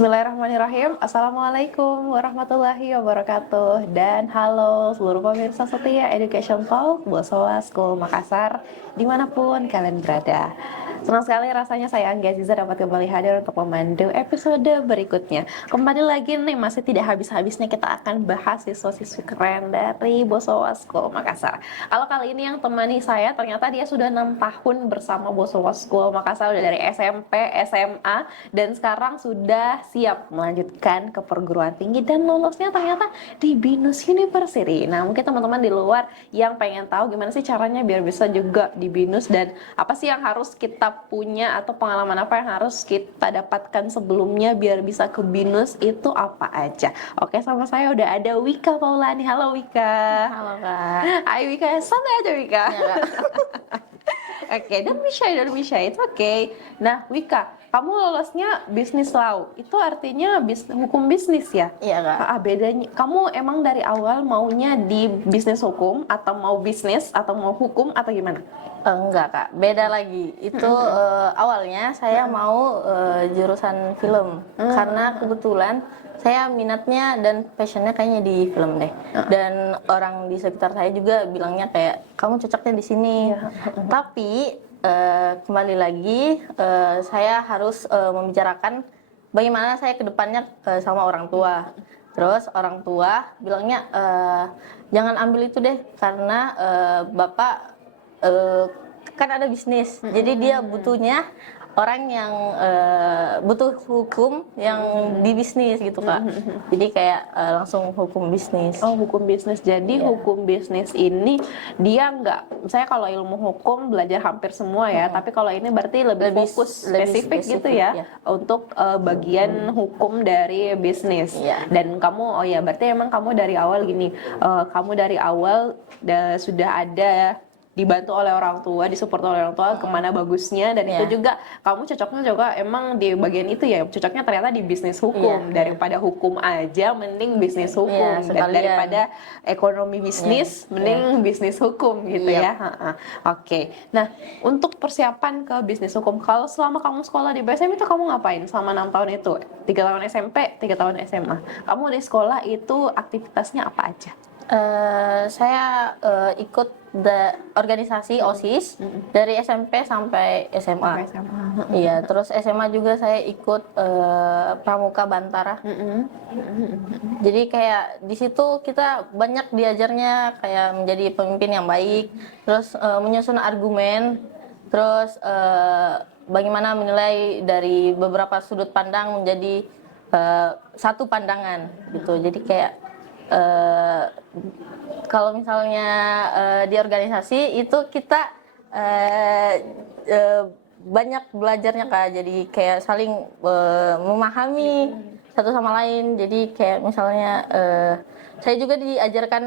Bismillahirrahmanirrahim. Assalamualaikum warahmatullahi wabarakatuh. Dan halo seluruh pemirsa setia Education Talk Bosowa School Makassar, dimanapun kalian berada. Senang sekali rasanya saya Angga Aziza dapat kembali hadir untuk memandu episode berikutnya. Kembali lagi nih, masih tidak habis-habisnya kita akan bahas siswa-siswi keren dari Bosowa School Makassar. Kalau kali ini yang temani saya, ternyata dia sudah 6 tahun bersama Bosowa School Makassar, udah dari SMP, SMA, dan sekarang sudah siap melanjutkan ke perguruan tinggi dan lulusnya ternyata di BINUS University. Nah, mungkin teman-teman di luar yang pengen tahu gimana sih caranya biar bisa juga di BINUS dan apa sih yang harus kita punya atau pengalaman apa yang harus kita dapatkan sebelumnya biar bisa ke BINUS itu apa aja. Oke, sama saya udah ada Wika Paulani. Halo Wika. Halo Kak. Hai Wika, santai aja Wika. Ya, Kak. Oke, don't be shy, it's okay. Nah, Wika, kamu lolosnya bisnis law, itu artinya hukum bisnis ya? Iya Kak. Bedanya, kamu emang dari awal maunya di bisnis hukum, atau mau bisnis, atau mau hukum, atau gimana? Enggak Kak, beda lagi. Itu awalnya saya mau jurusan film karena kebetulan saya minatnya dan passionnya kayaknya di film deh. Dan orang di sekitar saya juga bilangnya kayak kamu cocoknya di sini. Tapi kembali lagi saya harus membicarakan bagaimana saya ke depannya sama orang tua. Terus orang tua bilangnya jangan ambil itu deh karena bapak kan ada bisnis, jadi dia butuhnya orang yang butuh hukum yang di bisnis gitu Kak. Jadi kayak langsung hukum bisnis. Oh, hukum bisnis. Jadi hukum bisnis ini dia nggak, misalnya kalau ilmu hukum belajar hampir semua ya, tapi kalau ini berarti lebih fokus spesifik gitu ya, untuk bagian hukum dari bisnis. Dan kamu, oh ya berarti emang kamu dari awal gini, kamu dari awal sudah ada dibantu oleh orang tua, disupport oleh orang tua kemana bagusnya, dan itu juga kamu cocoknya juga emang di bagian itu ya, cocoknya ternyata di bisnis hukum. Daripada hukum aja mending bisnis hukum, dan daripada ekonomi bisnis mending bisnis hukum gitu ya. Oke. Nah, untuk persiapan ke bisnis hukum, kalau selama kamu sekolah di BSM itu kamu ngapain selama 6 tahun itu? 3 tahun SMP, 3 tahun SMA. Kamu di sekolah itu aktivitasnya apa aja? Saya ikut organisasi OSIS dari SMP sampai SMA. Iya, terus SMA juga saya ikut Pramuka Bantara. Jadi kayak di situ kita banyak diajarnya kayak menjadi pemimpin yang baik, terus menyusun argumen, terus bagaimana menilai dari beberapa sudut pandang menjadi satu pandangan gitu. Jadi kayak kalau misalnya di organisasi itu kita banyak belajarnya Kak, jadi kayak saling memahami satu sama lain. Jadi kayak misalnya saya juga diajarkan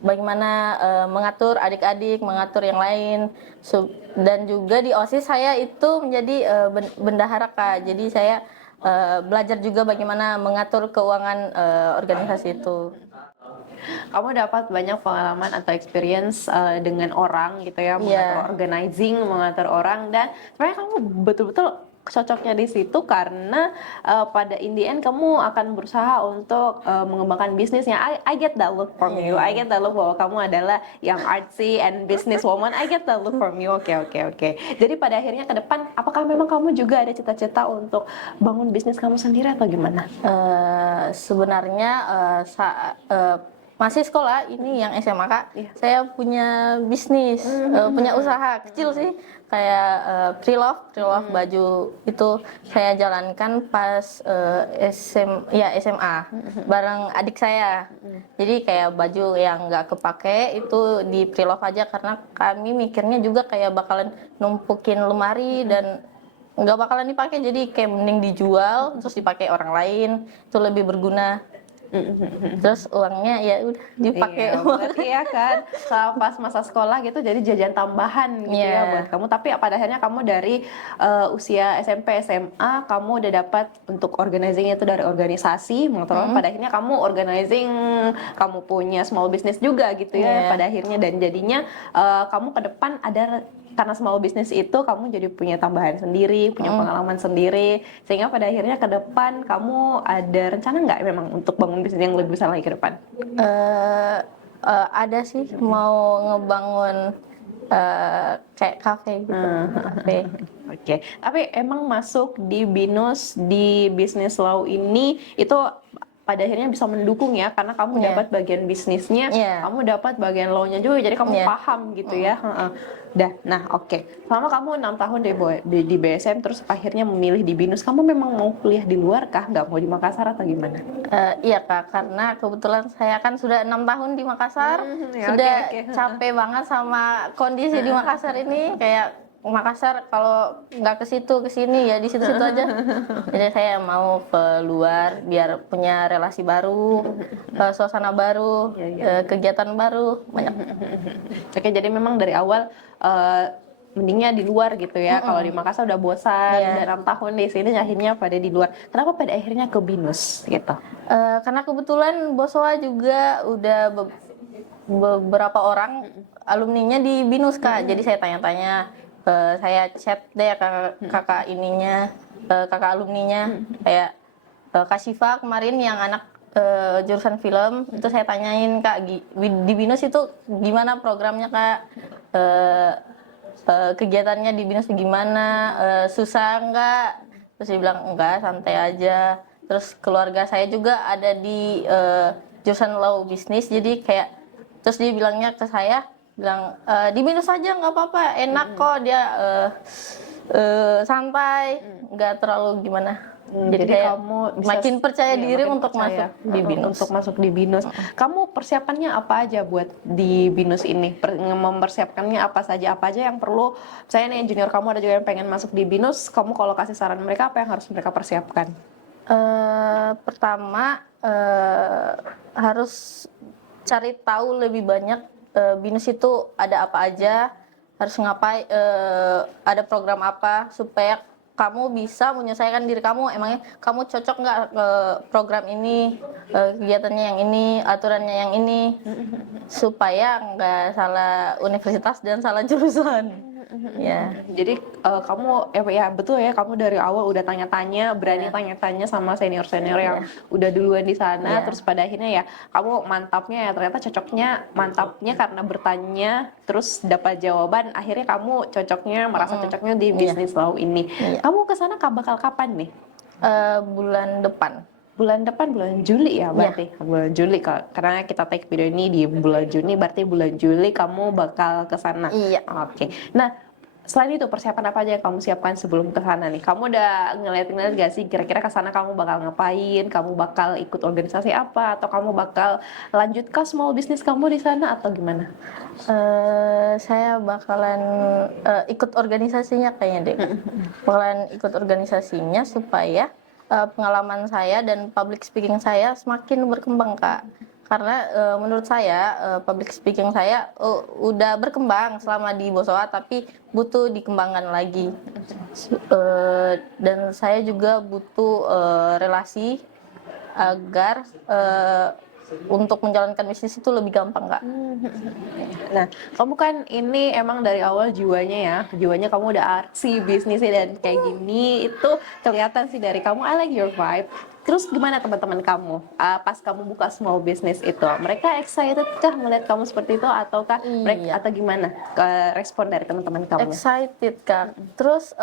bagaimana mengatur adik-adik, mengatur yang lain, dan juga di OSIS saya itu menjadi bendahara Kak. Jadi saya belajar juga bagaimana mengatur keuangan organisasi itu. Kamu dapat banyak pengalaman atau experience dengan orang gitu ya, mengatur organizing, mengatur orang, dan sebenarnya kamu betul-betul cocoknya di situ karena pada in the end kamu akan berusaha untuk mengembangkan bisnisnya. I get that look from you. I get that look bahwa kamu adalah yang artsy and business woman. I get that look from you. Oke. Jadi pada akhirnya ke depan, apakah memang kamu juga ada cita-cita untuk bangun bisnis kamu sendiri atau gimana? Sebenarnya masih sekolah ini yang SMA Kak, saya punya bisnis, punya usaha kecil sih, kayak pre-love baju itu saya jalankan pas SMA bareng adik saya. Jadi kayak baju yang nggak kepake itu di pre-love aja karena kami mikirnya juga kayak bakalan numpukin lemari dan nggak bakalan dipakai, jadi kayak mending dijual terus dipakai orang lain, itu lebih berguna. Terus uangnya ya udah dipakai. Berarti ya kan pas masa sekolah gitu jadi jajan tambahan gitu ya buat kamu. Tapi pada akhirnya kamu dari usia SMP SMA kamu udah dapat untuk organizing itu dari organisasi, pada akhirnya kamu organizing, kamu punya small business juga gitu ya pada akhirnya, dan jadinya kamu ke depan ada karena small business itu kamu jadi punya tambahan sendiri, punya pengalaman sendiri, sehingga pada akhirnya ke depan kamu ada rencana nggak memang untuk bangun bisnis yang lebih besar lagi ke depan? Ada sih mau ngebangun kayak kafe gitu. Kafe. Oke, tapi emang masuk di BINUS di Business Law ini itu pada akhirnya bisa mendukung ya, karena kamu Iya. dapat bagian bisnisnya, Iya. kamu dapat bagian law-nya juga, jadi kamu Iya. paham gitu ya. Dah, nah oke. Selama kamu 6 tahun di BSM terus akhirnya memilih di BINUS, kamu memang mau kuliah di luar kah? Nggak mau di Makassar atau gimana? Iya Kak, karena kebetulan saya kan sudah 6 tahun di Makassar, Ya, sudah oke. capek banget sama kondisi di Makassar ini. Kayak Makassar kalau nggak ke situ ke sini ya di situ-situ aja. Jadi saya mau keluar biar punya relasi baru, suasana baru, kegiatan baru banyak. Oke, jadi memang dari awal mendingnya di luar gitu ya. Kalau di Makassar udah bosan, Iya. udah 6 tahun di sini, akhirnya pada di luar. Kenapa pada akhirnya ke BINUS gitu? Karena kebetulan Bosowa juga udah beberapa orang alumninya di BINUS Kak. Jadi saya tanya-tanya, saya chat deh kakak ininya, kakak alumninya, kayak Kak Syifa kemarin yang anak jurusan film, itu saya tanyain Kak di BINUS itu gimana programnya Kak, kegiatannya di BINUS gimana, susah enggak? Terus dia bilang enggak, santai aja. Terus keluarga saya juga ada di jurusan law bisnis, jadi kayak terus dia bilangnya ke saya, bilang di BINUS aja nggak apa-apa, enak kok dia, santai, nggak terlalu gimana. Jadi saya kamu bisa makin percaya diri makin untuk percaya, masuk di BINUS. Untuk masuk di BINUS. Kamu persiapannya apa aja buat di BINUS ini? Mempersiapkannya apa saja yang perlu? Saya nih junior kamu ada juga yang pengen masuk di BINUS. Kamu kalau kasih saran mereka, apa yang harus mereka persiapkan? Pertama harus cari tahu lebih banyak BINUS itu ada apa aja, harus ngapain, ada program apa supaya kamu bisa menyelesaikan diri kamu. Emangnya kamu cocok nggak ke program ini, kegiatannya yang ini, aturannya yang ini, supaya nggak salah universitas dan salah jurusan. Ya. Jadi kamu ya betul ya, kamu dari awal udah tanya-tanya, berani tanya-tanya sama senior-senior yang udah duluan di sana, terus pada akhirnya ya kamu mantapnya ya ternyata mantapnya karena bertanya terus dapat jawaban, akhirnya kamu merasa cocoknya di bisnis law ini. Kamu kesana bakal kapan nih? Bulan depan. Bulan Juli ya berarti. Bulan Juli, karena kita take video ini di bulan Juni, berarti bulan Juli kamu bakal ke sana. Iya. Oke. Nah, selain itu persiapan apa aja yang kamu siapkan sebelum ke sana nih? Kamu udah ngeliat gak sih kira-kira ke sana kamu bakal ngapain? Kamu bakal ikut organisasi apa, atau kamu bakal lanjut ke small business kamu di sana atau gimana? Saya bakalan ikut organisasinya kayaknya deh. Bakalan ikut organisasinya supaya pengalaman saya dan public speaking saya semakin berkembang Kak. Karena menurut saya public speaking saya udah berkembang selama di Bosowa, tapi butuh dikembangkan lagi. Dan saya juga butuh relasi agar untuk menjalankan bisnis itu lebih gampang Kak. Nah, kamu kan ini emang dari awal jiwanya kamu udah artsy bisnisnya dan kayak gini, itu kelihatan sih dari kamu. I like your vibe. Terus gimana teman-teman kamu pas kamu buka small business itu? Mereka excited kah melihat kamu seperti itu, ataukah mereka atau gimana respon dari teman-teman kamu? Excited Kak. Terus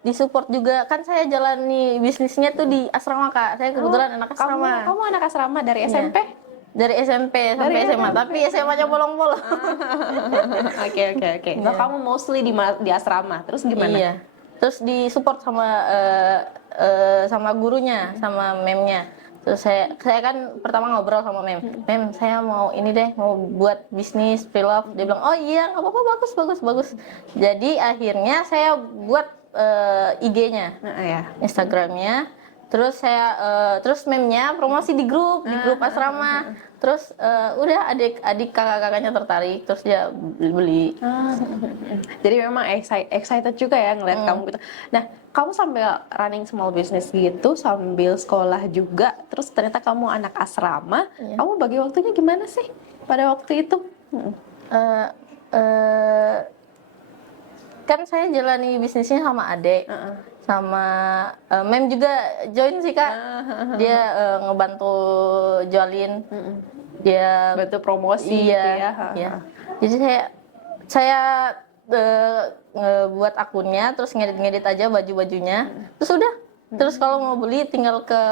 disupport juga, kan saya jalani bisnisnya tuh di asrama Kak. Saya kebetulan anak asrama. Kamu anak asrama dari SMP? Dari SMP sampai SMA, tapi SMA-nya bolong-bolong. Oke. Nah, kamu mostly di asrama. Terus gimana? Iya. Terus disupport sama gurunya, sama memnya. Terus saya kan pertama ngobrol sama mem, saya mau ini deh, mau buat bisnis pre-love. Dia bilang, oh iya nggak apa-apa, bagus. Jadi akhirnya saya buat IG-nya, Instagramnya. Terus terus memnya promosi di grup asrama. Terus udah adik kakak-kakaknya tertarik, terus dia beli. Jadi memang excited juga ya ngeliat kamu gitu. Nah, kamu sambil running small business gitu, sambil sekolah juga, terus ternyata kamu anak asrama, kamu bagi waktunya gimana sih pada waktu itu? kan saya jalani bisnisnya sama adek, sama Mem juga join sih Kak. Dia ngebantu jualin, dia Bantu promosi iya, gitu ya. iya. Jadi saya buat akunnya, terus ngedit-ngedit aja baju-bajunya, terus udah. Terus kalau mau beli tinggal ke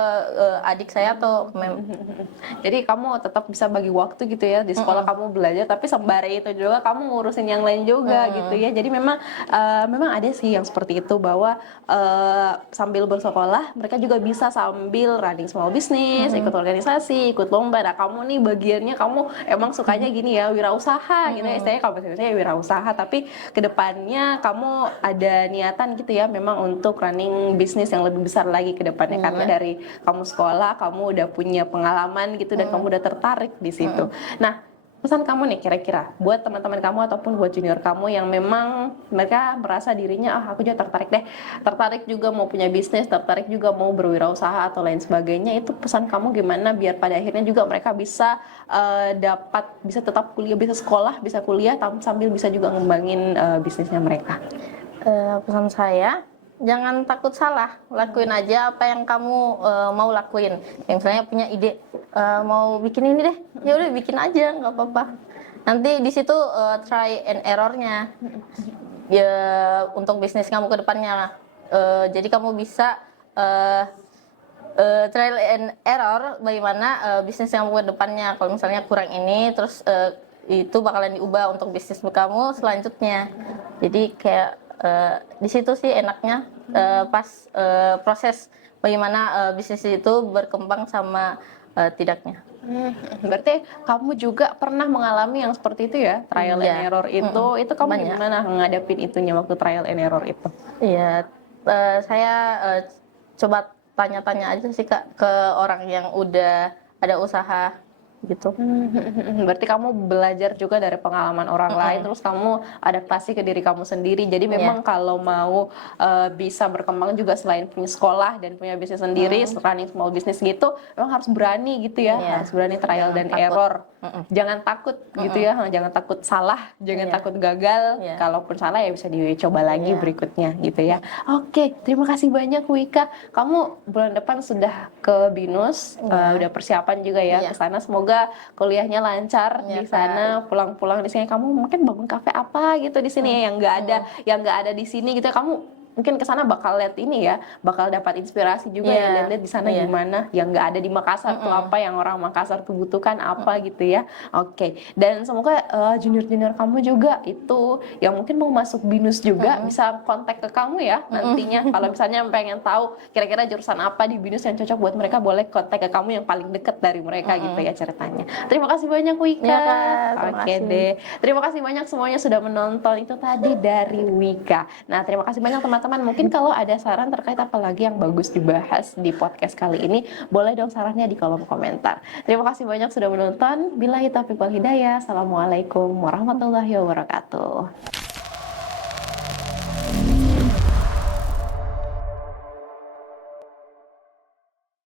adik saya atau Mem. Jadi kamu tetap bisa bagi waktu gitu ya, di sekolah kamu belajar, tapi sembari itu juga kamu ngurusin yang lain juga gitu ya. Jadi memang memang ada sih yang seperti itu, bahwa sambil bersekolah mereka juga bisa sambil running small business, ikut organisasi, ikut lomba. Nah kamu nih bagiannya kamu emang sukanya gini ya, wirausaha gitu ya, istilahnya kamu biasanya wirausaha, tapi kedepannya kamu ada niatan gitu ya memang untuk running bisnis yang lebih besar lagi ke depannya, karena dari kamu sekolah kamu udah punya pengalaman gitu dan kamu udah tertarik di situ. Nah, pesan kamu nih kira-kira buat teman-teman kamu ataupun buat junior kamu yang memang mereka merasa dirinya aku juga tertarik deh, tertarik juga mau punya bisnis, tertarik juga mau berwirausaha atau lain sebagainya, itu pesan kamu gimana biar pada akhirnya juga mereka bisa bisa tetap kuliah, bisa sekolah, bisa kuliah sambil bisa juga ngembangin bisnisnya mereka. Pesan saya, jangan takut salah, lakuin aja apa yang kamu mau lakuin. Misalnya punya ide, mau bikin ini deh, ya udah bikin aja, nggak apa-apa. Nanti di situ try and errornya, ya untuk bisnis kamu ke depannya. Jadi kamu bisa trial and error bagaimana bisnis kamu ke depannya. Kalau misalnya kurang ini, terus itu bakalan diubah untuk bisnis kamu selanjutnya. Jadi kayak di situ sih enaknya pas proses bagaimana bisnis itu berkembang sama tidaknya. Berarti kamu juga pernah mengalami yang seperti itu ya, trial and error itu kamu Banyak. gimana ngadepin itunya waktu trial and error itu? Iya, saya coba tanya-tanya aja sih Kak ke orang yang udah ada usaha gitu. Berarti kamu belajar juga dari pengalaman orang lain, terus kamu adaptasi ke diri kamu sendiri. Jadi memang kalau mau bisa berkembang juga selain punya sekolah dan punya bisnis sendiri, running small business gitu, memang harus berani gitu ya, harus berani trial dan error. Jangan takut gitu ya, jangan takut salah, jangan takut gagal. Kalaupun salah ya bisa dicoba lagi berikutnya gitu ya. Oke, terima kasih banyak Wika. Kamu bulan depan sudah ke BINUS, udah persiapan juga ya ke sana. Semoga kuliahnya lancar di sana, pulang-pulang di sini kamu mungkin bangun kafe apa gitu di sini ya, yang nggak ada di sini gitu. Kamu mungkin ke sana bakal lihat ini ya, bakal dapat inspirasi juga ya, lihat di sana gimana yang nggak ada di Makassar tuh, apa yang orang Makassar tuh butuhkan apa gitu ya. Oke, dan semoga junior-junior kamu juga itu yang mungkin mau masuk BINUS juga bisa kontak ke kamu ya nantinya. Kalau misalnya pengen tahu kira-kira jurusan apa di BINUS yang cocok buat mereka, boleh kontak ke kamu yang paling deket dari mereka gitu ya ceritanya. Terima kasih banyak Wika. Ya, Kak, Oke deh, terima kasih banyak semuanya sudah menonton. Itu tadi dari Wika. Nah, terima kasih banyak teman-teman. Mungkin kalau ada saran terkait apa lagi yang bagus dibahas di podcast kali ini, boleh dong sarannya di kolom komentar. Terima kasih banyak sudah menonton. Billahi taufiq wal hidayah. Assalamualaikum warahmatullahi wabarakatuh.